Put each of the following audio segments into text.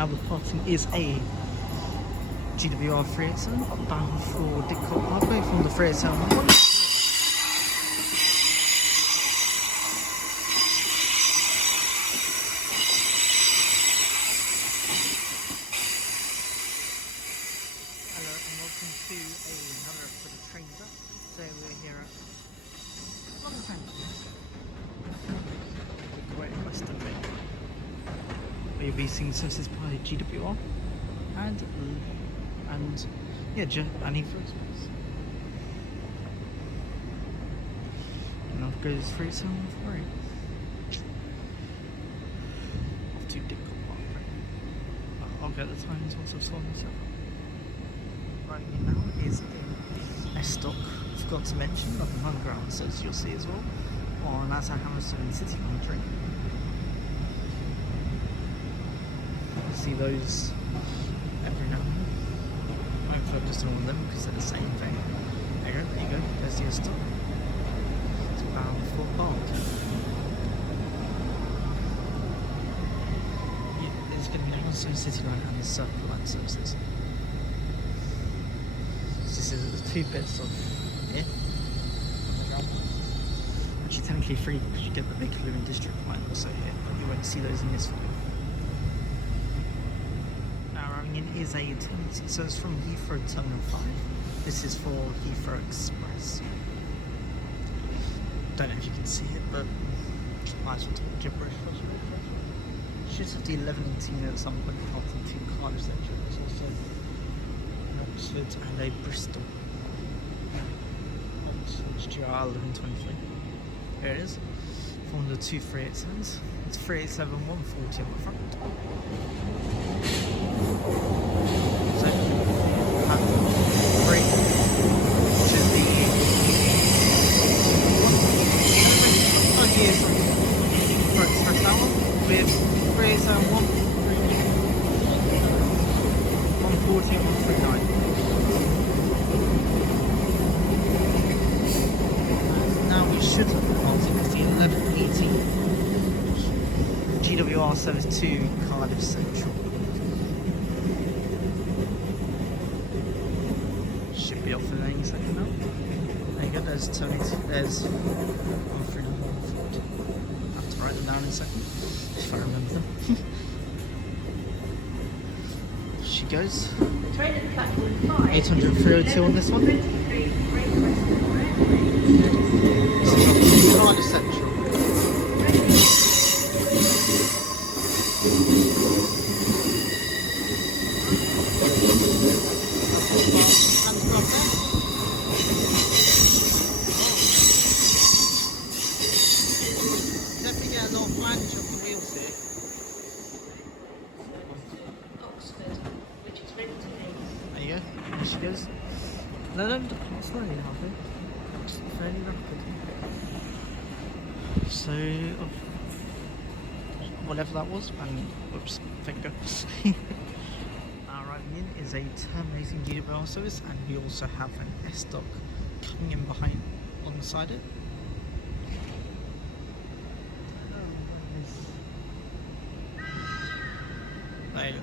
Now the parting is a GWR 387 bound for Didcot Parkway from the 387 another episode of Trains Up. So we're here at the Great Western Main, where you'll be seeing services by GWR and Heathrow Express. And off goes 373 off to Didcot Parkway. I'll get the times once I've saw myself. Running in now is a S-Stock. Forgot to mention, nothing underground, so as you'll see as well on Hammersmith City Line train. You see those every now and then. I won't focus on all of them because they're the same thing. There you go, there's the S-Stock. It's bound for Bath. Yeah, there's going to be Hammersmith City Line and the Circle Line services. This is the two bits of it. Actually, technically three because you get the Bakerloo and District line also here, but you won't see those in this video. Now, arriving in is a Terminus, so it's from Heathrow Terminal 5. This is for Heathrow Express. Don't know if you can see it, but might as well talk gibberish first. Should have the 11:18 at some point, Paddington, Cardiff Central. There's also Oxford and a Bristol. Oxford's GR 1123. Here it is. From the two 387s. It's 387 140 on the front. So, three, which is the ideas for Express Hour with 387 140 and 139. Should have the 11:18 GWR service to Cardiff Central. Should be off in any second now. There you go, there's Terminus, there's 139. I have to write them down in a second, if I remember them. She goes. 800 302 on this one. Cardiff Central. Definitely get a lot of flange off the wheels here. Oxford, which is ready to be. There you go, there she goes. No, not slowly now, I think. Fairly rapid. So, whatever that was, whoops, finger. Now arriving in is a terminating GWR service, and we also have an S-Stock coming in behind on the side of it.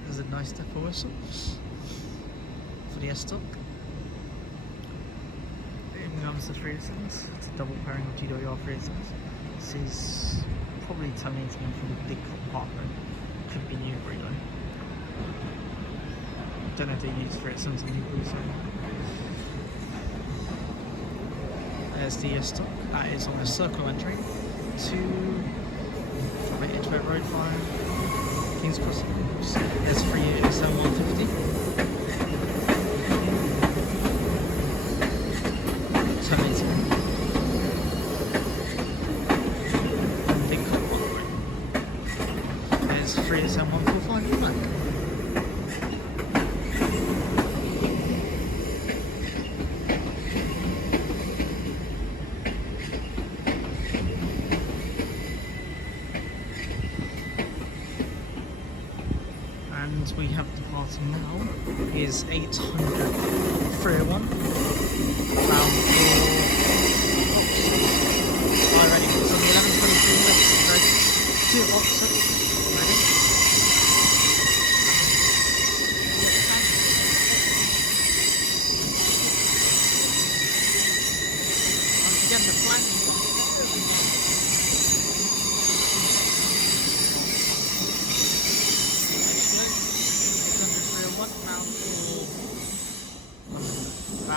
There's a nice depot whistle for the S-Stock. Comes the 387s. It's a double pairing of GWR 387s. This is probably terminating from the Didcot Parkway. Could be Newbury though. Don't know if they use 387s in Newbury, so. There's the S-Stock. That is on the Circle Line train to Edgware Road via King's Cross. There's 387 150. There's 387 145 in the back. And we have departing now is 800 301 bound for ready. So the 11:23 ready to Oxford. Ready.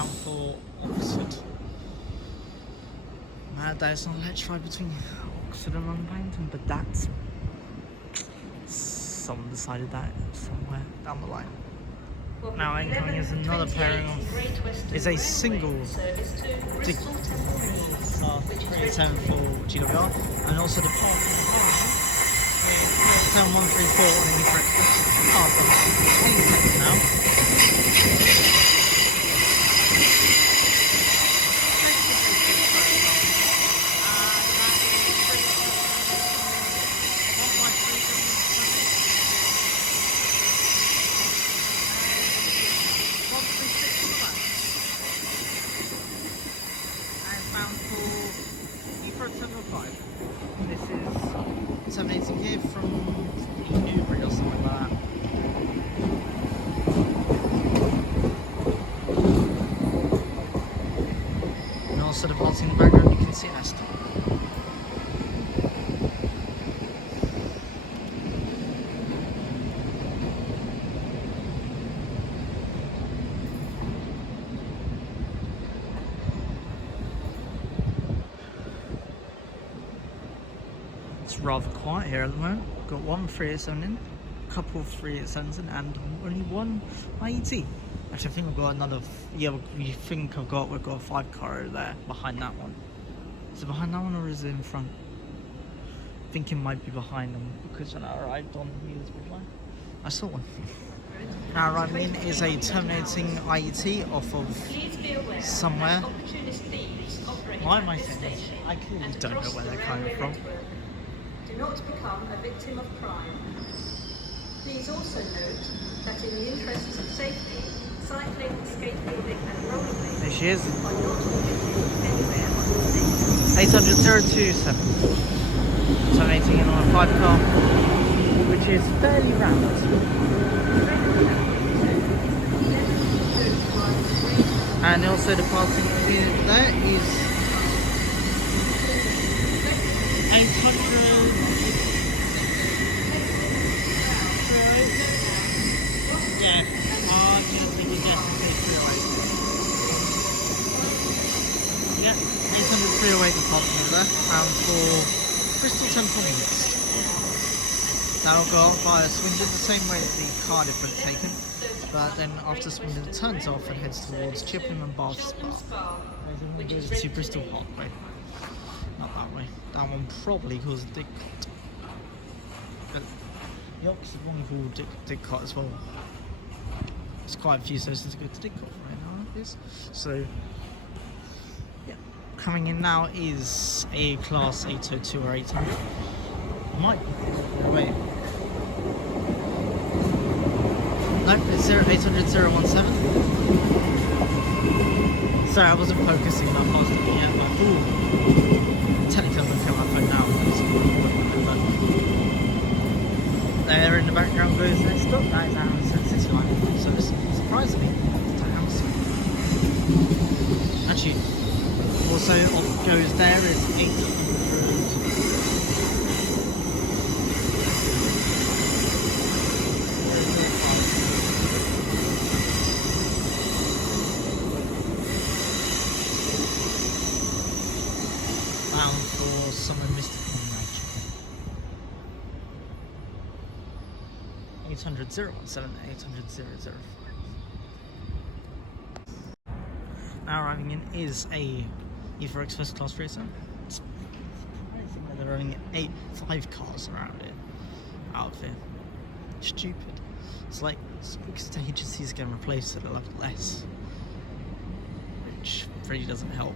bound for Oxford. There's an electrified between Oxford and Paddington, but that's someone decided that somewhere down the line. Now incoming is another pairing of is a single dig class 374 GWR, and also the part 7134 on the correct path now. This is terminating here from Newbury or something like that. And also departing in the background, you can see Aston. It's rather quiet here at the moment. Got one 387 in, a couple of 387s in, and only one IET. Actually, I think I've got another. Yeah, we've got a 5 car over there behind that one. Is it behind that one or is it in front? I think it might be behind them because when I arrived on Elizabeth line, I saw one. Now arriving in is a terminating IET off of somewhere. Why am I saying this? I clearly don't know where they're coming from. Do not become a victim of crime. Please also note that in the interests of safety, cycling, skateboarding and rollerblading There she is. are not permitted anywhere on the state. 800-027. Terminating in on a 5 car, which is fairly round. And also departing there is 800. Yeah, I'm just thinking just to say 308. Yeah, 800 308 departing over there, and for Bristol 10 minutes. That'll go off via Swindon the same way that the Cardiff was taken, but then after Swindon it turns off and heads towards Chippenham and Bath Spa. It goes to Bristol Parkway. Not that way. That one probably calls Didcot. But the opposite one called Didcot as well. There's quite a few stations to go to Didcot right now, I guess. So, yeah. Coming in now is a class 802 or 800. Might be. Wait. Nope, it's 800 017. Sorry, I wasn't focusing enough. I was looking at my technically I'm going to kill my phone now. There in the background goes next up. That is Amazon City Line. So surprisingly, to Amazon. Actually, also what goes there is 800. Bound for somewhere mystical in nature. 800 017, 800 005. Now arriving in is a E4X first class racer. It's surprising that there are only 5 cars around it, out of here. Stupid. It's like because the agency is getting replaced at a level less, which really doesn't help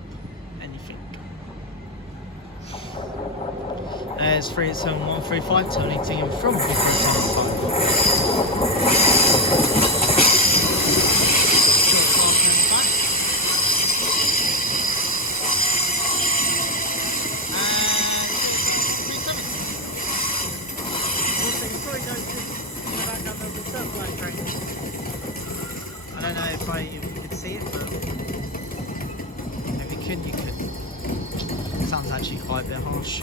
anything. It's 37135 terminating in from 375. I don't know if you could see it, but if you could, you could. Sounds actually quite a bit harsh.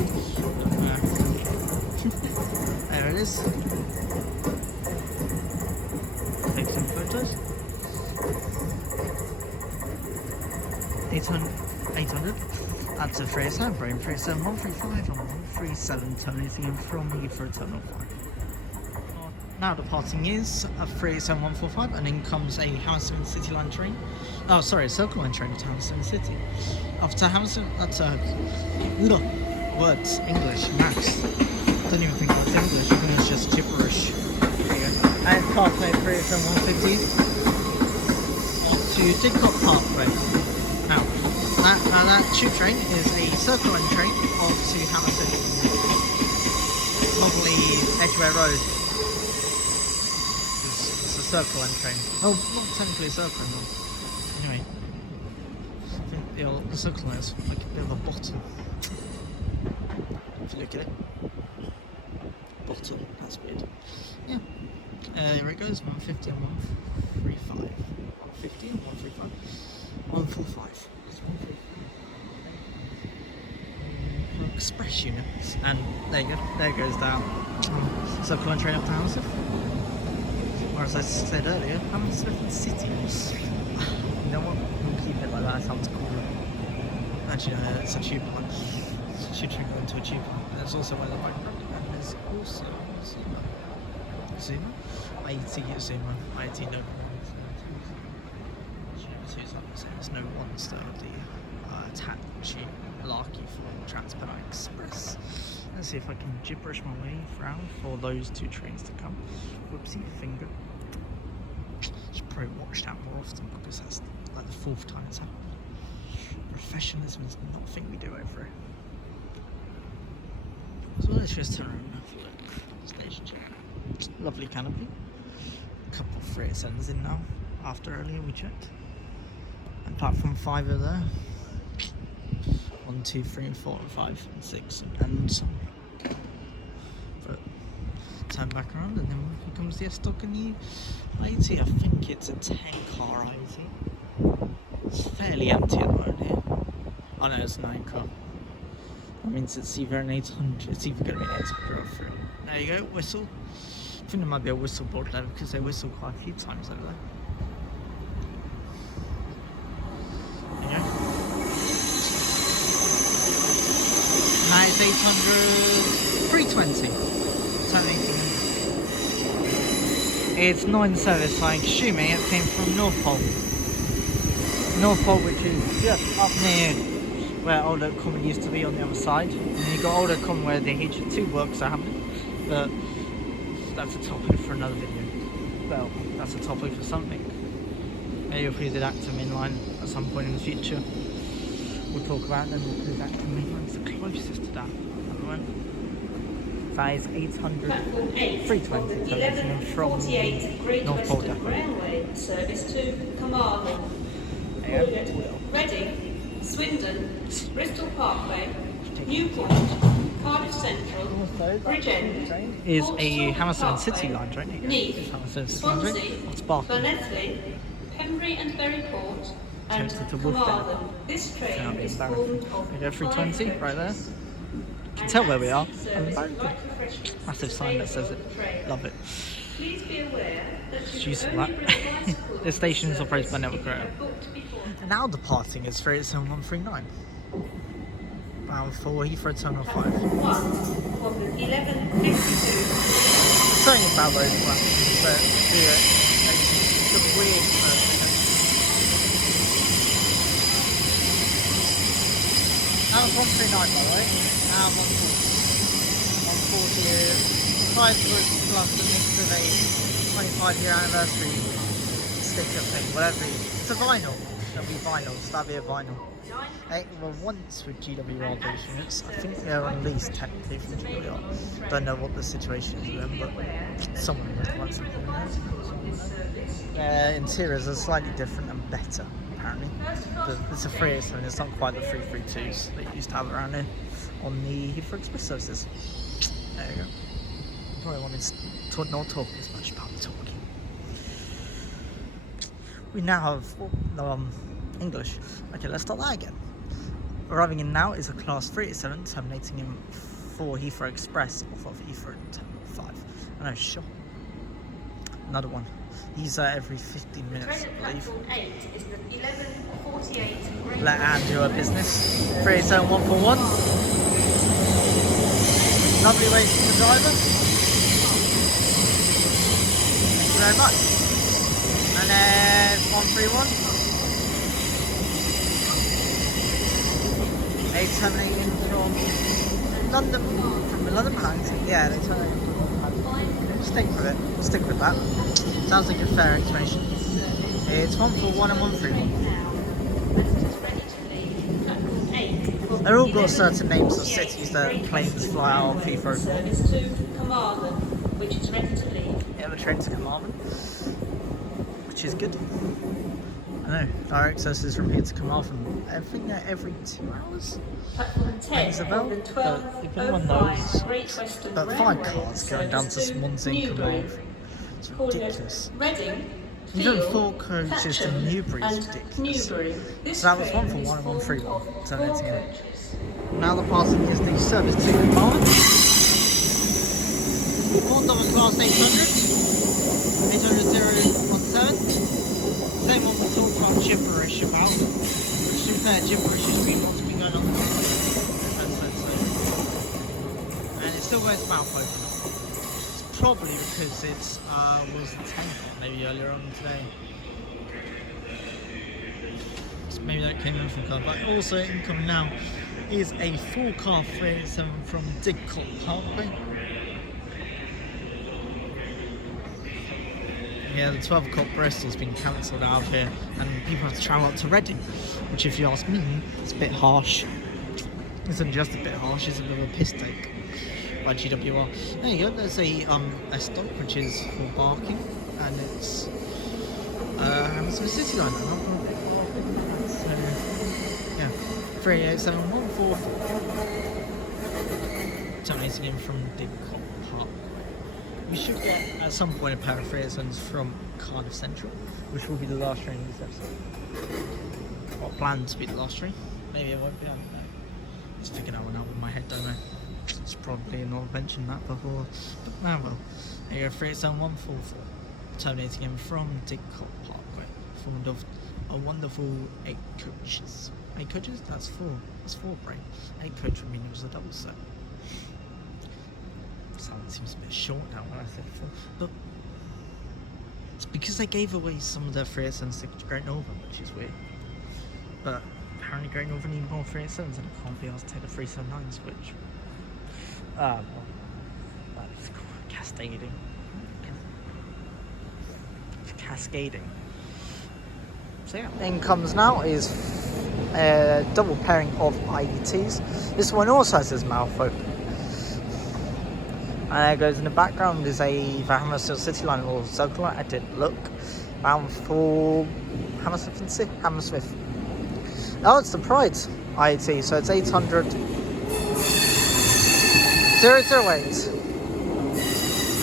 There it is. Take some photos. 800. That's a 307, Brain 37, 135 and 137, terminating in from Heathrow Terminal 5. Now departing is a 387 145, and in comes a Hammersmith City Line train. Oh, sorry, a Circle Line train to Hammersmith City. After Hammersmith, that's words, English, maths. Don't even think that's English, I think it's just gibberish. And Parkway 387 150 to Didcot Parkway. Now that tube train is a Circle Line train off to Hammersmith. Lovely Edgware Road. Circle Line train. Oh, not technically a circle line. Anyway, I think the circle line is like a bit of a bottom. If you look at it, bottom. That's weird. Yeah. Here it goes. 150 and 135. 150 and 135. 145. That's 145. Express units. And there you go. There goes down. Circle Line train up to Hammersmith. Or as I said earlier, Hammersmith City. You know what? We'll keep it like that. That sounds cooler. Actually, no, it's a tube line. It's a tube train going to a tube line. And there's also where the bike road. And there's also Zuma? IT Zuma. IT no. There's no ones that are the Tachi Larky for Transport Express. Let's see if I can gibberish my way around for those two trains to come. Whoopsie finger. Should probably watch that more often because that's like the 4th time it's happened. Professionalism is not a thing we do over here. So let's just turn around and have a look. Station check. Lovely canopy. A couple of freight centers in now. After earlier we checked. And platform 5 are there. 1, 2, 3, and 4, and 5, and 6, and so on. But turn back around, and then here comes the stock and the IT. I think it's a 10-car IT. It's fairly empty at the moment here. Oh no, it's a 9-car. That means it's either an 800. It's either going to be an 800 or 3. There you go, whistle. I think there might be a whistle board there because they whistle quite a few times over there. Now it's 800, 320. It's 9 service, I'm assuming it came from North Pole. North Pole, which is just up near where Old Oak Common used to be on the other side. And you've got Old Oak Common where the HH2 works are happening. But that's a topic for another video. Well, that's a topic for something. Maybe if we did Acton Mainline at some point in the future. We'll talk about them because Acton Mainline is the closest to that at the moment. That is 800, 320 from North Pole Depot. Railway service to Carmarthen, Reading, Swindon, Bristol Parkway, Newport, Cardiff Central, Bridgend, is a Hammersmith City Line train. Neath, Swansea, Llanelli, Pembrey and Berryport, and Carmarthen. This train is formed of 320 right there. You can tell where we are. Massive sign that says it. Love it. Please be aware that it's useful that. The station is operated by Network Rail. And now departing is 387 bound for Heathrow Terminal 5. 1 of 11:52. Something about those ones, but it's a weird That was 139 by the way. Now 140. 140 is 5 foot plus a mix of a 25-year anniversary sticker thing, whatever it is. It's a vinyl. It'll be vinyl, so that'll be a vinyl. They were once with GWML base units. I think they're on lease technically from GWML. Don't know what the situation is with them, but someone wants to put them. Their interiors are slightly different and better, apparently. But it's a 387, it's not quite the 332s that you used to have around here on the Heathrow Express services. There you go. Probably wanted to not talk as much about talking. We now have English. Okay, let's start that again. Arriving in now is a Class 387 terminating in for Heathrow Express off of Heathrow Terminal 5. I know, sure. another one. These are every 15 minutes, Train I at believe. platform 8 is the 11:48. Let Anne do her business. 38141. Lovely way from the driver. Thank you very much. And there's 131. 878 in from London, Paddington. Yeah, they turn it. Stick with it. We'll stick with that. Sounds like a fair explanation. It's 141 and 131. They're all got certain names of cities that planes fly out of Heathrow. Service to Carmarthen, which is ready to leave. Yeah, the train to Carmarthen, which is good. I know, direct services from here to Carmarthen. I think they're every 2 hours. Platform 10 Rings a bell, on the but if anyone knows, 12:05 Great Western about 5 Railway cars going down to service Swansea and Newbury. Carmarthen. It's Calling at ridiculous. Reading, Even Field, 4 coaches to Thatcham Newbury is and ridiculous. Newbury. This So that was train 141 and is formed 131. of So 4 let's go. coaches. Now the passing is the service to Carmarthen. All double class 800. 800-017. Same one we talked about gibberish about. Which to be fair, gibberish has been what's been going on. And it still goes mouth open. It's probably because it's was the 10th, maybe earlier on today. So maybe that came in from car. But also incoming now is a full car 387 from Didcot Parkway. Yeah, the 12 o'clock Bristol's been cancelled out of here and people have to travel up to Reading, which if you ask me, it's a bit harsh. Isn't just a bit harsh, it's a bit of a piss take by GWR. There you go, there's a stop which is for barking and it's Hammersmith City line. So yeah, 387-144. Terminating in from Didcot Park. We should get at some point a pair of 387s from Cardiff Central, which will be the last train in this episode. Or planned to be the last train. Maybe it won't be, I don't know. Just figuring that one out with my head, don't I? It's probably not mentioned that before, but now well. There you go, 387-144. Terminating in from Didcot Parkway. Formed of a wonderful 8 coaches. 8 coaches? That's 4. That's 4 brain. 8 coach would mean it was a double set. Sound seems a bit short now when I said 4, but it's because they gave away some of their 387s to Great Northern, which is weird. But apparently Great Northern need more 387s and I can't be asked to take the 379s, which well, that's cascading. Cascading. So yeah, in comes now is a double pairing of IETs. This one also has his mouth open. And there goes in the background is a Hammersmith City line or Circle Line. I didn't look. Bound for Hammersmith. Oh, it's the Pride IET, so it's 800 008.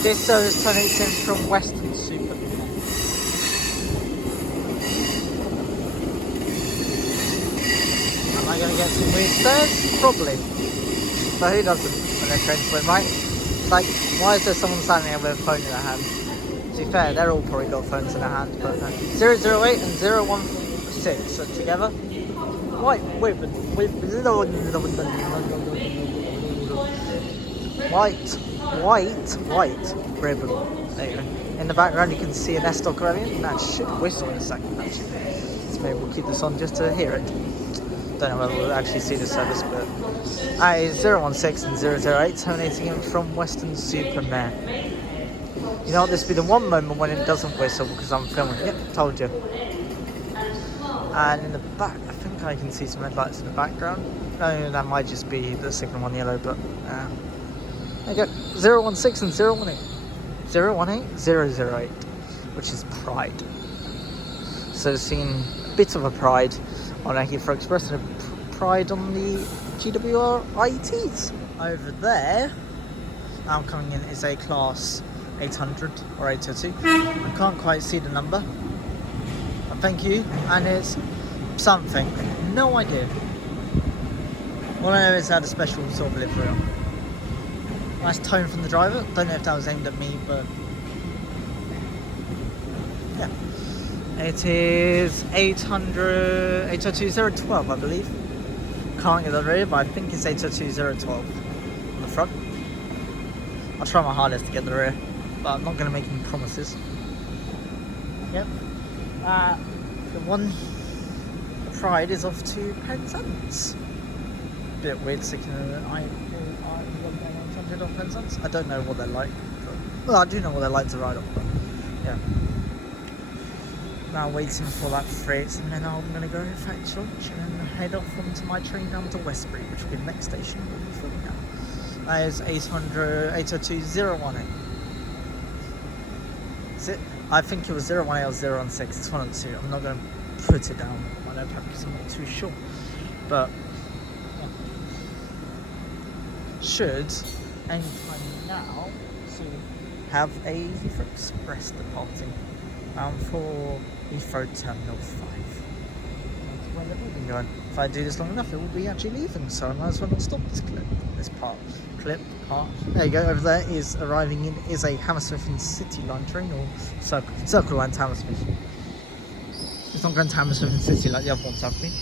This service terminates in from Western Super. Am I going to get some weird stares? Probably. But who doesn't when they're trained swim, right? It's like, why is there someone standing there with a phone in their hand? To be fair, they're all probably got phones in their hand, but 008 and 016 so together. White ribbon. White ribbon. There you go. In the background you can see an S-Dock going. That should whistle in a second actually. So maybe we'll keep this on just to hear it. Don't know whether we'll actually see the service, but that is 016 and 008 terminating in from Western Supermare. You know what, this will be the one moment when it doesn't whistle because I'm filming. Yep, told you. And in the back, I think I can see some red lights in the background. No, that might just be the signal on yellow, but there you go. 016 and 018. 008, which is Pride. So seeing a bit of a Pride on a Heathrow Express and a Pride on the GWR IETs. Over there, now coming in is a class 800 or 802. I can't quite see the number. But thank you, and it's something. No idea. All I know is it had a special sort of livery on. Nice tone from the driver. Don't know if that was aimed at me, but Yeah. It is 802012, I believe. Can't get the rear, but I think it's 802012 on the front. I'll try my hardest to get the rear, but I'm not going to make any promises. Yep. The Pride is off to Penzance. Bit weird sticking an I-900 on Penzance. I don't know what they're like. But, well, I do know what they're like to ride on, but yeah. Now waiting for that freight, and then I'm going to go fetch lunch and then head off onto my train down to Westbury, which will be the next station we'll be filming at. That is 802018. Is it? I think it was 018 or 016. It's one of the two. I'm not going to put it down on my notepad because I'm not too sure. But yeah. Should anytime now to have a Heathrow Express departing for Heathrow Terminal 5. That's where they've all been going. If I do this long enough, it will be actually leaving, so I might as well not stop this clip. There you go. Over there is arriving in is a Hammersmith and City Line train, or Circle Line to Hammersmith. It's not going to Hammersmith and City like the other ones have been.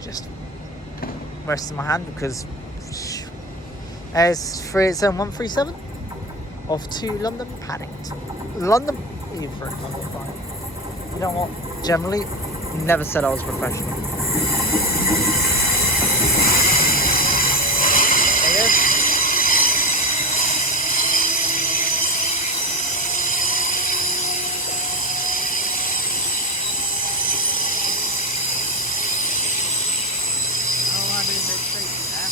Just resting my hand because there's 38137 off to London Paddington. London Heathrow. You know what? Generally, never said I was professional. There you go. Oh, I'm being a bit shaky there.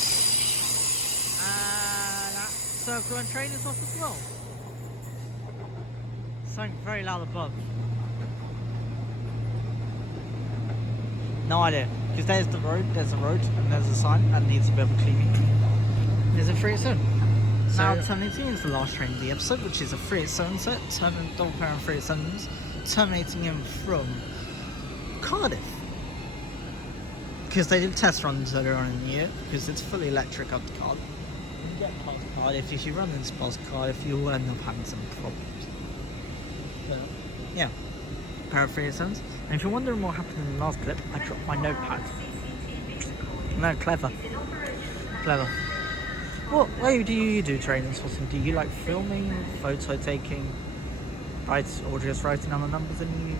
That Circle and train is off as well. Something very loud above. No idea, because there's a road, and there's a sign, and needs a bit of a cleaning. There's a 387. So, now terminating is the last train of the episode, which is a 387 set, double pair of 387s, terminating in from Cardiff. Because they did test runs earlier on in the year, because it's fully electric up to Cardiff. When you get past Cardiff, if you run into past Cardiff, you'll end up having some problems. But, yeah. Pair of 387s. And if you're wondering what happened in the last clip, I dropped my notepad. No, clever. What way do you do training sourcing? Do you like filming, photo taking, or just writing down the numbers in you?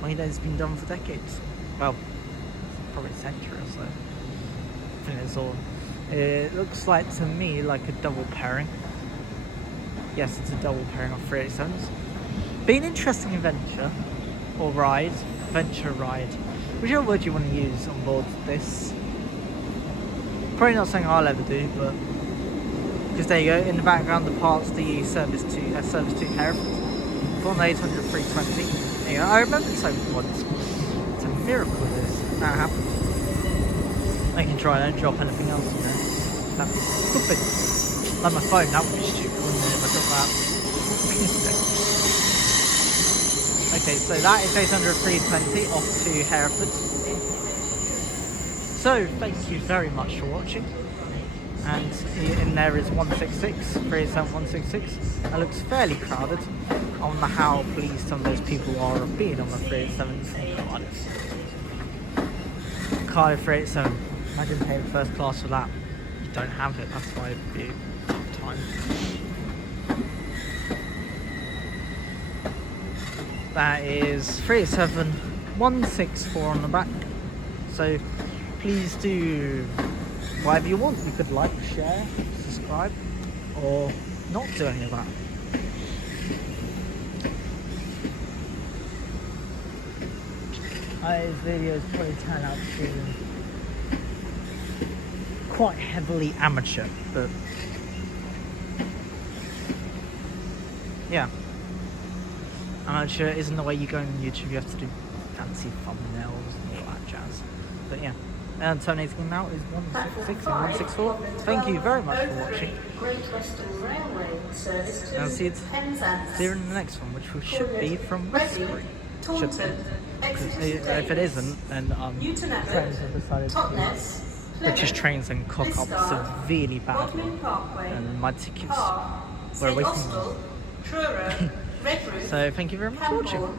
Well, it's been done for decades. Well, probably a century or so. I think it's all. It looks like to me like a double pairing. Yes, it's a double pairing of 387s. Be an interesting adventure. Or ride, venture ride, whichever word you want to use on board this. Probably not something I'll ever do, but just there you go. In the background, the parts the service to Hereford for the 800 320. There you go. I remember this once. It's a miracle this that happened. I can try. Don't drop anything else in there. That'd be stupid. Like my phone, that would be stupid, wouldn't it? If I dropped that. Okay, so that is 800 320 off to Hereford. So, thank you very much for watching. And in there is 166, 387 That looks fairly crowded. I wonder how pleased some of those people are of being on the 387 from Cardiff. Cardiff 387. Imagine paying first class for that. You don't have it, that's why it'd be a tough time. That is 37164 on the back. So please do whatever you want. You could like, share, subscribe, or not do any of that. These videos probably turn out to be quite heavily amateur, but yeah. Amateur isn't the way you go on YouTube. You have to do fancy thumbnails and all that jazz. But yeah, and terminating now is 166 and 164. Thank you very much for watching. And I'll see you in the next one, which should be from Westbury. Should be. If it isn't, then trains have decided to British trains and cock up severely badly, and my tickets We're St. away from Austell, Truro, Redruth, So thank you very much for watching. Camborne,